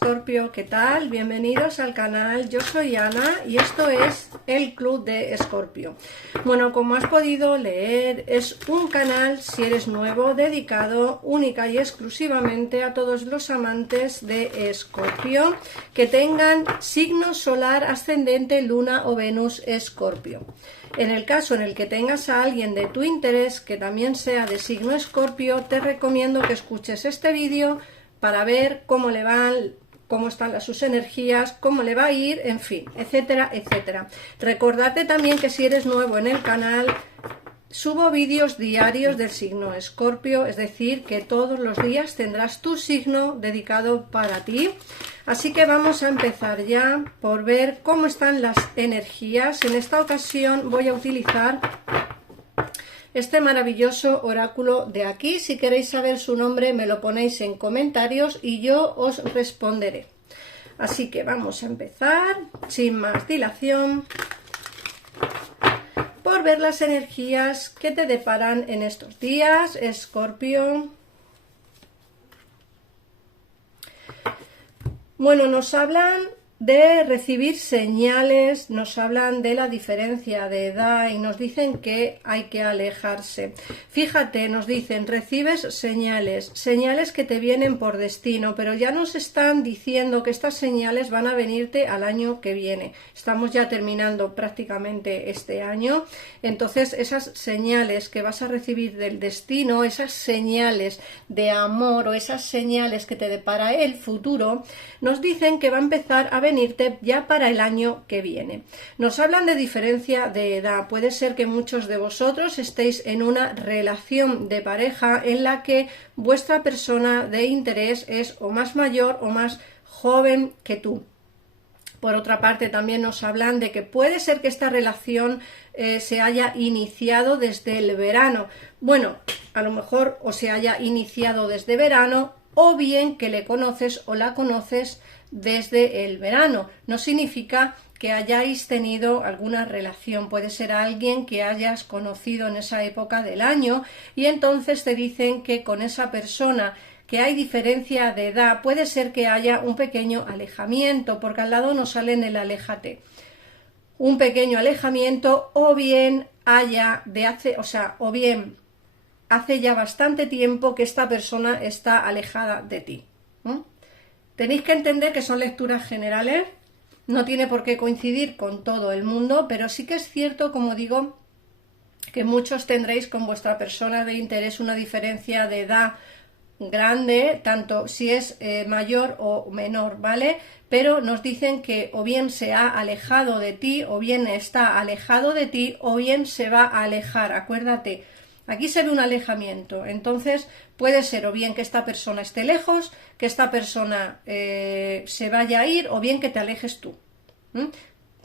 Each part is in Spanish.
Escorpio, ¿qué tal? Bienvenidos al canal, yo soy Ana y esto es el Club de Escorpio. Bueno, como has podido leer, es un canal, si eres nuevo, dedicado única y exclusivamente a todos los amantes de Escorpio que tengan signo solar, ascendente, luna o Venus Escorpio. En el caso en el que tengas a alguien de tu interés que también sea de signo Escorpio, te recomiendo que escuches este vídeo para ver cómo le van, cómo están sus energías, cómo le va a ir, en fin, etcétera, etcétera. Recordate también que si eres nuevo en el canal, subo vídeos diarios del signo Escorpio, es decir, que todos los días tendrás tu signo dedicado para ti. Así que vamos a empezar ya por ver cómo están las energías. En esta ocasión voy a utilizar este maravilloso oráculo de aquí. Si queréis saber su nombre, me lo ponéis en comentarios y yo os responderé. Así que vamos a empezar, sin más dilación, por ver las energías que te deparan en estos días, Escorpio. Bueno, nos hablan de recibir señales, nos hablan de la diferencia de edad y nos dicen que hay que alejarse. Fíjate, nos dicen, recibes señales, señales que te vienen por destino, pero ya nos están diciendo que estas señales van a venirte al año que viene. Estamos ya terminando prácticamente este año, entonces esas señales que vas a recibir del destino, esas señales de amor o esas señales que te depara el futuro, nos dicen que va a empezar a venirte ya para el año que viene. Nos hablan de diferencia de edad. Puede ser que muchos de vosotros estéis en una relación de pareja en la que vuestra persona de interés es o más mayor o más joven que tú. Por otra parte, también nos hablan de que puede ser que esta relación se haya iniciado desde el verano. Bueno, a lo mejor o se haya iniciado desde verano, o bien que le conoces o la conoces desde el verano. No significa que hayáis tenido alguna relación, puede ser alguien que hayas conocido en esa época del año y entonces te dicen que con esa persona que hay diferencia de edad, puede ser que haya un pequeño alejamiento, porque al lado nos sale en el aléjate. Un pequeño alejamiento o bien haya de hace, o bien hace ya bastante tiempo que esta persona está alejada de ti. Tenéis que entender que son lecturas generales, no tiene por qué coincidir con todo el mundo, pero sí que es cierto, como digo, que muchos tendréis con vuestra persona de interés una diferencia de edad grande, tanto si es mayor o menor, ¿vale? Pero nos dicen que o bien se ha alejado de ti, o bien está alejado de ti, o bien se va a alejar, acuérdate. Aquí se ve un alejamiento, entonces puede ser o bien que esta persona esté lejos, que esta persona se vaya a ir o bien que te alejes tú.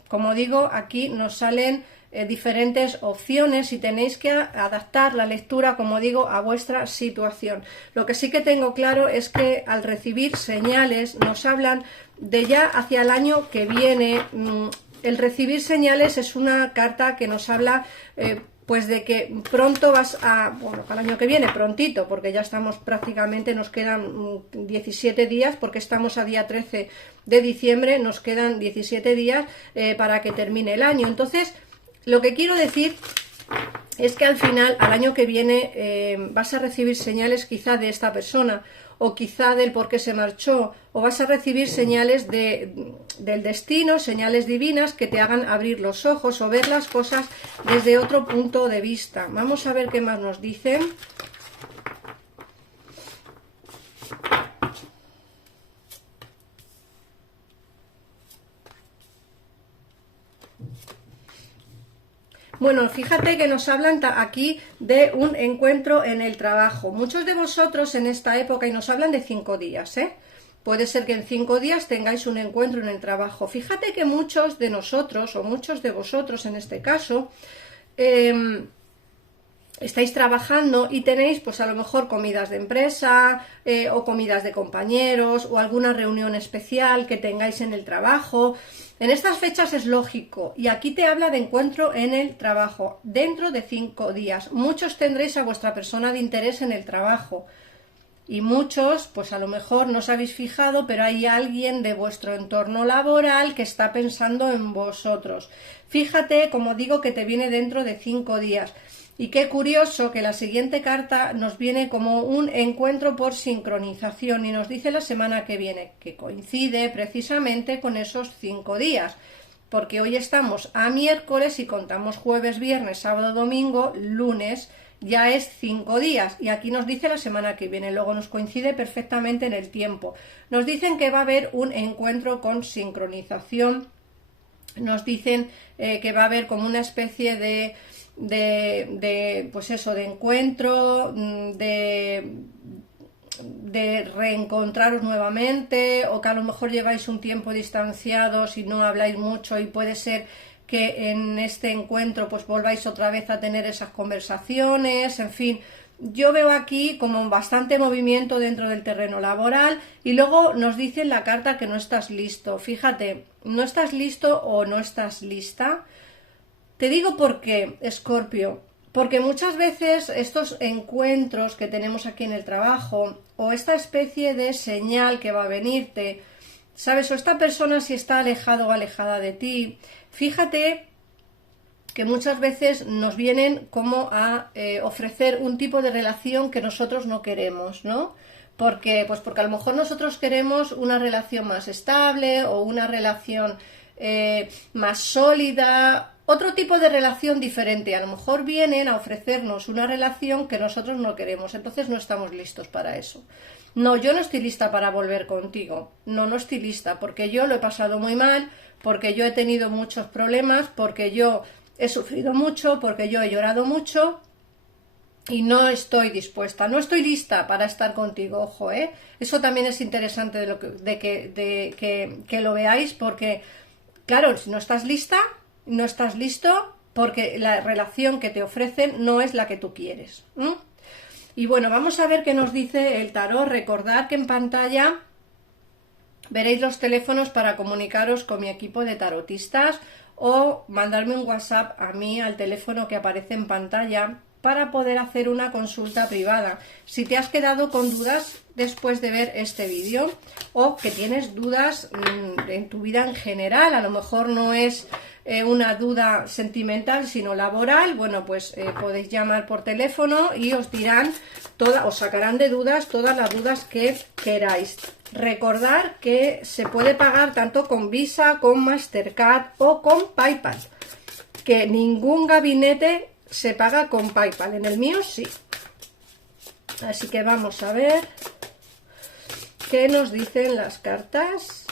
Como digo, aquí nos salen diferentes opciones y tenéis que adaptar la lectura, como digo, a vuestra situación. Lo que sí que tengo claro es que al recibir señales nos hablan de ya hacia el año que viene. El recibir señales es una carta que nos habla pues de que pronto vas a, bueno, al año que viene, prontito, porque ya estamos prácticamente, nos quedan 17 días, porque estamos a día 13 de diciembre, nos quedan 17 días para que termine el año. Entonces, lo que quiero decir es que al final, al año que viene, vas a recibir señales quizá de esta persona, o quizá del por qué se marchó, o vas a recibir señales del destino, señales divinas que te hagan abrir los ojos o ver las cosas desde otro punto de vista. Vamos a ver qué más nos dicen. Bueno, fíjate que nos hablan aquí de un encuentro en el trabajo. Muchos de vosotros en esta época, y nos hablan de 5 días, puede ser que en 5 días tengáis un encuentro en el trabajo. Fíjate que muchos de nosotros, o muchos de vosotros en este caso, estáis trabajando y tenéis pues a lo mejor comidas de empresa o comidas de compañeros o alguna reunión especial que tengáis en el trabajo. En estas fechas es lógico, y aquí te habla de encuentro en el trabajo, dentro de 5 días. Muchos tendréis a vuestra persona de interés en el trabajo. Y muchos, pues a lo mejor no os habéis fijado, pero hay alguien de vuestro entorno laboral que está pensando en vosotros. Fíjate, como digo, que te viene dentro de 5 días. Y qué curioso que la siguiente carta nos viene como un encuentro por sincronización y nos dice la semana que viene, que coincide precisamente con esos 5 días. Porque hoy estamos a miércoles y contamos jueves, viernes, sábado, domingo, lunes, ya es 5 días y aquí nos dice la semana que viene, luego nos coincide perfectamente en el tiempo. Nos dicen que va a haber un encuentro con sincronización, nos dicen que va a haber como una especie pues eso, de encuentro, de reencontraros nuevamente, o que a lo mejor lleváis un tiempo distanciados y no habláis mucho y puede ser que en este encuentro pues volváis otra vez a tener esas conversaciones, en fin. Yo veo aquí como bastante movimiento dentro del terreno laboral y luego nos dice en la carta que no estás listo. Fíjate, no estás listo o no estás lista. Te digo por qué, Escorpio, porque muchas veces estos encuentros que tenemos aquí en el trabajo o esta especie de señal que va a venirte, ¿sabes? O esta persona si está alejado o alejada de ti, fíjate que muchas veces nos vienen como a ofrecer un tipo de relación que nosotros no queremos, ¿no? Porque, pues porque a lo mejor nosotros queremos una relación más estable o una relación más sólida, otro tipo de relación diferente. A lo mejor vienen a ofrecernos una relación que nosotros no queremos, entonces no estamos listos para eso. No, yo no estoy lista para volver contigo, no estoy lista, porque yo lo he pasado muy mal, porque yo he tenido muchos problemas, porque yo he sufrido mucho, porque yo he llorado mucho y no estoy dispuesta, no estoy lista para estar contigo, ojo, ¿eh? Eso también es interesante que lo veáis, porque claro, si no estás lista, no estás listo, porque la relación que te ofrecen no es la que tú quieres. Y bueno, vamos a ver qué nos dice el tarot. Recordad que en pantalla veréis los teléfonos para comunicaros con mi equipo de tarotistas o mandarme un WhatsApp a mí al teléfono que aparece en pantalla para poder hacer una consulta privada. Si te has quedado con dudas después de ver este vídeo o que tienes dudas en tu vida en general, a lo mejor no es una duda sentimental sino laboral, bueno, pues podéis llamar por teléfono y os dirán os sacarán de dudas todas las dudas que queráis. Recordar que se puede pagar tanto con Visa, con Mastercard o con PayPal, que ningún gabinete se paga con PayPal, en el mío sí. Así que vamos a ver qué nos dicen las cartas.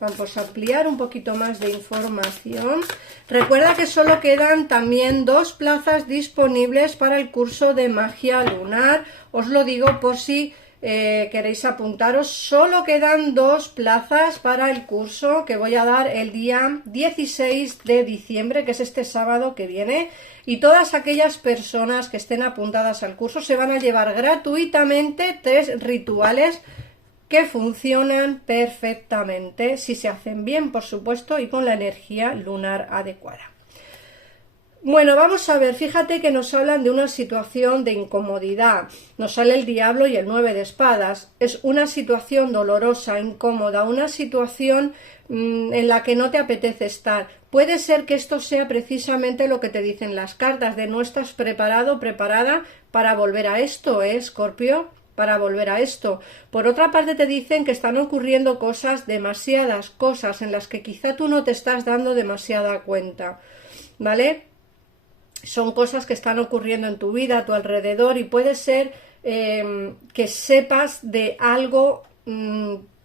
Vamos a ampliar un poquito más de información. Recuerda que solo quedan también 2 plazas disponibles para el curso de magia lunar. Os lo digo por si queréis apuntaros. Solo quedan 2 plazas para el curso que voy a dar el día 16 de diciembre, que es este sábado que viene. Y todas aquellas personas que estén apuntadas al curso se van a llevar gratuitamente 3 rituales que funcionan perfectamente si se hacen bien, por supuesto, y con la energía lunar adecuada. Bueno, vamos a ver, fíjate que nos hablan de una situación de incomodidad. Nos sale el diablo y el 9 de espadas. Es una situación dolorosa, incómoda, una situación en la que no te apetece estar. Puede ser que esto sea precisamente lo que te dicen las cartas, de no estás preparado, preparada para volver a esto, Escorpio, para volver a esto. Por otra parte te dicen que están ocurriendo cosas, demasiadas cosas, en las que quizá tú no te estás dando demasiada cuenta, ¿vale? Son cosas que están ocurriendo en tu vida, a tu alrededor, y puede ser que sepas de algo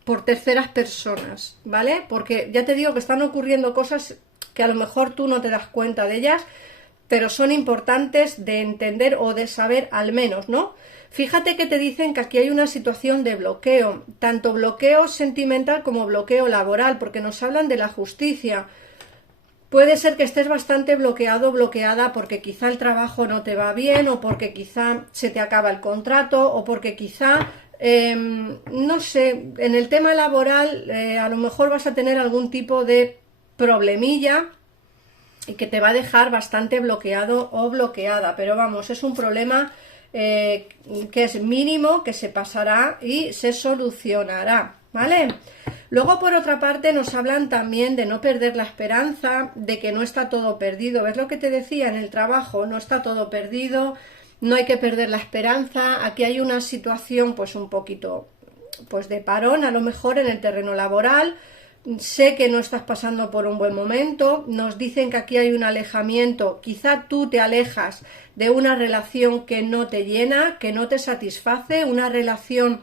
por terceras personas, ¿vale? Porque ya te digo que están ocurriendo cosas que a lo mejor tú no te das cuenta de ellas, pero son importantes de entender o de saber al menos, ¿no? Fíjate que te dicen que aquí hay una situación de bloqueo, tanto bloqueo sentimental como bloqueo laboral, porque nos hablan de la justicia. Puede ser que estés bastante bloqueado o bloqueada porque quizá el trabajo no te va bien, o porque quizá se te acaba el contrato, o porque quizá, no sé, en el tema laboral a lo mejor vas a tener algún tipo de problemilla y que te va a dejar bastante bloqueado o bloqueada, pero vamos, es un problema que es mínimo, que se pasará y se solucionará, ¿vale? Luego, por otra parte, nos hablan también de no perder la esperanza, de que no está todo perdido. ¿Ves lo que te decía en el trabajo? No está todo perdido, no hay que perder la esperanza. Aquí hay una situación pues un poquito pues de parón, a lo mejor en el terreno laboral. Sé que no estás pasando por un buen momento, nos dicen que aquí hay un alejamiento, quizá tú te alejas de una relación que no te llena, que no te satisface, una relación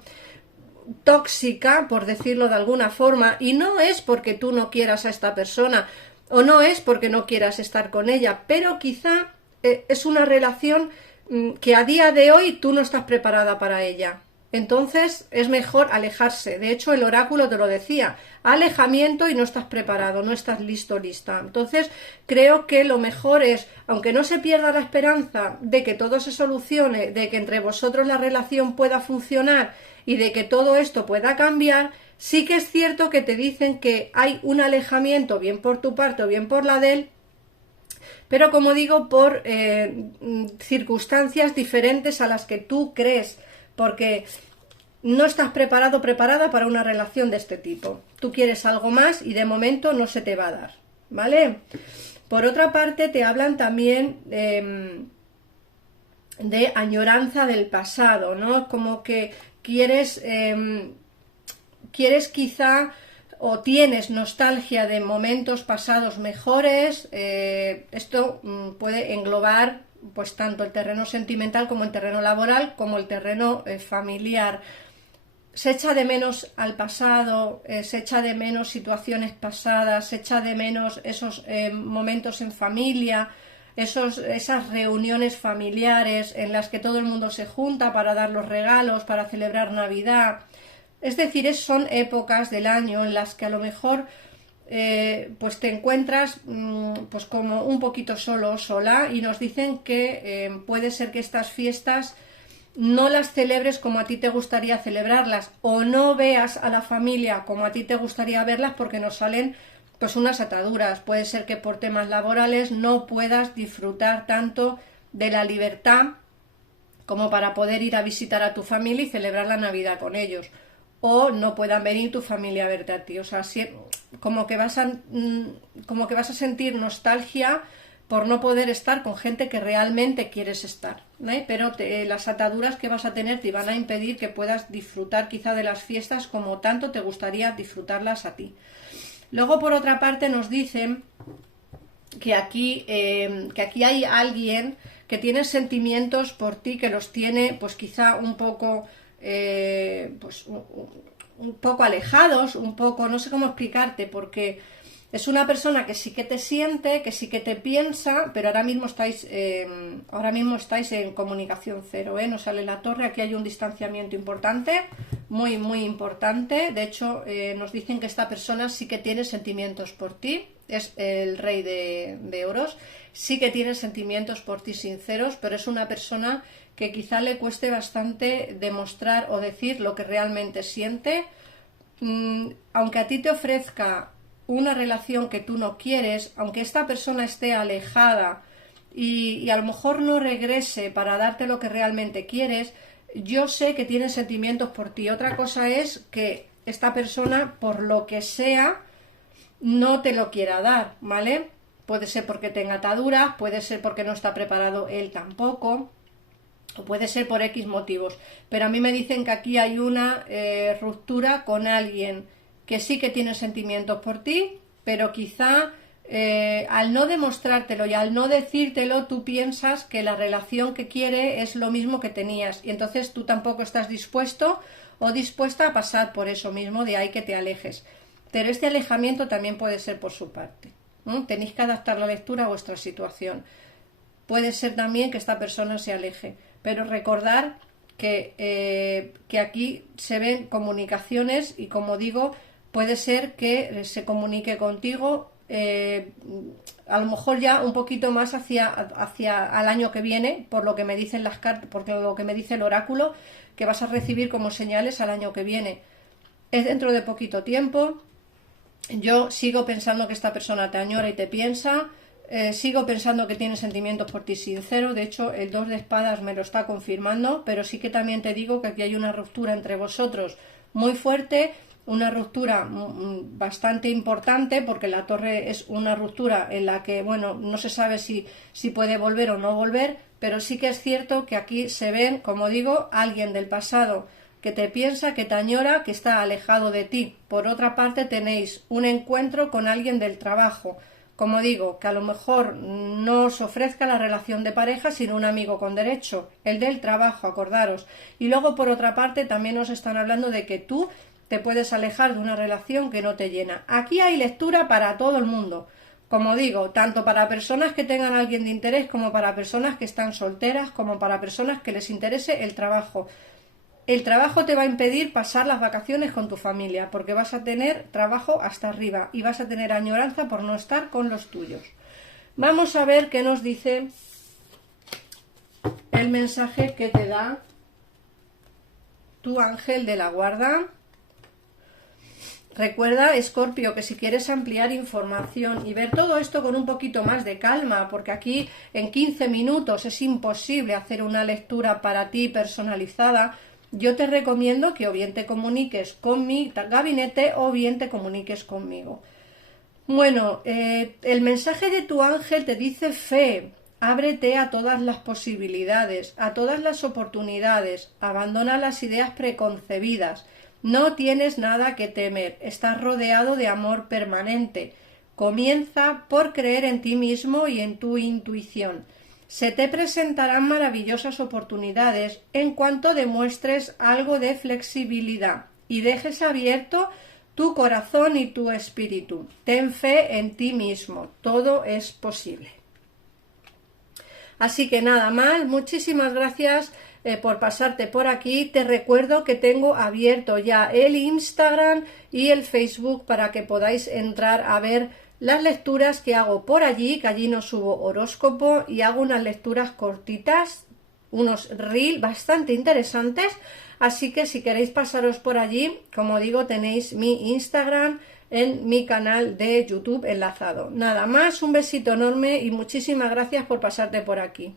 tóxica, por decirlo de alguna forma, y no es porque tú no quieras a esta persona o no es porque no quieras estar con ella, pero quizá es una relación que a día de hoy tú no estás preparada para ella. Entonces es mejor alejarse. De hecho, el oráculo te lo decía, alejamiento y no estás preparado, no estás listo, lista. Entonces creo que lo mejor es, aunque no se pierda la esperanza de que todo se solucione, de que entre vosotros la relación pueda funcionar y de que todo esto pueda cambiar, sí que es cierto que te dicen que hay un alejamiento, bien por tu parte o bien por la de él, pero como digo, por circunstancias diferentes a las que tú crees, porque no estás preparado, preparada para una relación de este tipo. Tú quieres algo más y de momento no se te va a dar, ¿vale? Por otra parte, te hablan también de añoranza del pasado, ¿no? Como que quieres quizá o tienes nostalgia de momentos pasados mejores. Esto puede englobar pues tanto el terreno sentimental como el terreno laboral, como el terreno familiar. Se echa de menos al pasado, se echa de menos situaciones pasadas, se echa de menos esos momentos en familia, esas reuniones familiares en las que todo el mundo se junta para dar los regalos, para celebrar Navidad. Es decir, son épocas del año en las que a lo mejor pues te encuentras pues como un poquito solo o sola, y nos dicen que puede ser que estas fiestas no las celebres como a ti te gustaría celebrarlas, o no veas a la familia como a ti te gustaría verlas, porque nos salen pues unas ataduras. Puede ser que por temas laborales no puedas disfrutar tanto de la libertad como para poder ir a visitar a tu familia y celebrar la Navidad con ellos, o no puedan venir tu familia a verte a ti. O sea, como que vas a sentir nostalgia por no poder estar con gente que realmente quieres estar, ¿no? Pero las ataduras que vas a tener te van a impedir que puedas disfrutar quizá de las fiestas como tanto te gustaría disfrutarlas a ti. Luego, por otra parte, nos dicen que aquí hay alguien que tiene sentimientos por ti, que los tiene pues quizá un poco pues un poco alejados, un poco, no sé cómo explicarte, porque es una persona que sí que te siente, que sí que te piensa, pero ahora mismo estáis en comunicación cero, no sale la torre. Aquí hay un distanciamiento importante, muy muy importante. De hecho, nos dicen que esta persona sí que tiene sentimientos por ti, es el rey de oros, sí que tiene sentimientos por ti sinceros, pero es una persona que quizá le cueste bastante demostrar o decir lo que realmente siente. Aunque a ti te ofrezca una relación que tú no quieres, aunque esta persona esté alejada y a lo mejor no regrese para darte lo que realmente quieres, yo sé que tiene sentimientos por ti. Otra cosa es que esta persona, por lo que sea, no te lo quiera dar, ¿vale? Puede ser porque tenga ataduras, puede ser porque no está preparado él tampoco, o puede ser por X motivos. Pero a mí me dicen que aquí hay una ruptura con alguien que sí que tiene sentimientos por ti, pero quizá al no demostrártelo y al no decírtelo, tú piensas que la relación que quiere es lo mismo que tenías, y entonces tú tampoco estás dispuesto o dispuesta a pasar por eso mismo, de ahí que te alejes. Pero este alejamiento también puede ser por su parte, ¿no? Tenéis que adaptar la lectura a vuestra situación. Puede ser también que esta persona se aleje, pero recordar que aquí se ven comunicaciones, y como digo, puede ser que se comunique contigo a lo mejor ya un poquito más hacia al año que viene, por lo que me dicen las cartas, por lo que me dice el oráculo, que vas a recibir como señales al año que viene. Es dentro de poquito tiempo. Yo sigo pensando que esta persona te añora y te piensa. Sigo pensando que tienes sentimientos por ti sincero, de hecho el 2 de espadas me lo está confirmando, pero sí que también te digo que aquí hay una ruptura entre vosotros muy fuerte, una ruptura bastante importante, porque la torre es una ruptura en la que, bueno, no se sabe si puede volver o no volver, pero sí que es cierto que aquí se ven, como digo, alguien del pasado que te piensa, que te añora, que está alejado de ti. Por otra parte, tenéis un encuentro con alguien del trabajo. Como digo, que a lo mejor no os ofrezca la relación de pareja, sino un amigo con derecho, el del trabajo, acordaros. Y luego, por otra parte, también os están hablando de que tú te puedes alejar de una relación que no te llena. Aquí hay lectura para todo el mundo. Como digo, tanto para personas que tengan a alguien de interés, como para personas que están solteras, como para personas que les interese el trabajo. El trabajo te va a impedir pasar las vacaciones con tu familia, porque vas a tener trabajo hasta arriba y vas a tener añoranza por no estar con los tuyos. Vamos a ver qué nos dice el mensaje que te da tu ángel de la guarda. Recuerda, Escorpio, que si quieres ampliar información y ver todo esto con un poquito más de calma, porque aquí en 15 minutos es imposible hacer una lectura para ti personalizada, yo te recomiendo que o bien te comuniques con mi gabinete o bien te comuniques conmigo. Bueno, el mensaje de tu ángel te dice fe, ábrete a todas las posibilidades, a todas las oportunidades, abandona las ideas preconcebidas, no tienes nada que temer, estás rodeado de amor permanente. Comienza por creer en ti mismo y en tu intuición. Se te presentarán maravillosas oportunidades en cuanto demuestres algo de flexibilidad y dejes abierto tu corazón y tu espíritu. Ten fe en ti mismo, todo es posible. Así que nada más, muchísimas gracias por pasarte por aquí. Te recuerdo que tengo abierto ya el Instagram y el Facebook para que podáis entrar a ver las lecturas que hago por allí, que allí no subo horóscopo y hago unas lecturas cortitas, unos reels bastante interesantes, así que si queréis pasaros por allí, como digo, tenéis mi Instagram en mi canal de YouTube enlazado. Nada más, un besito enorme y muchísimas gracias por pasarte por aquí.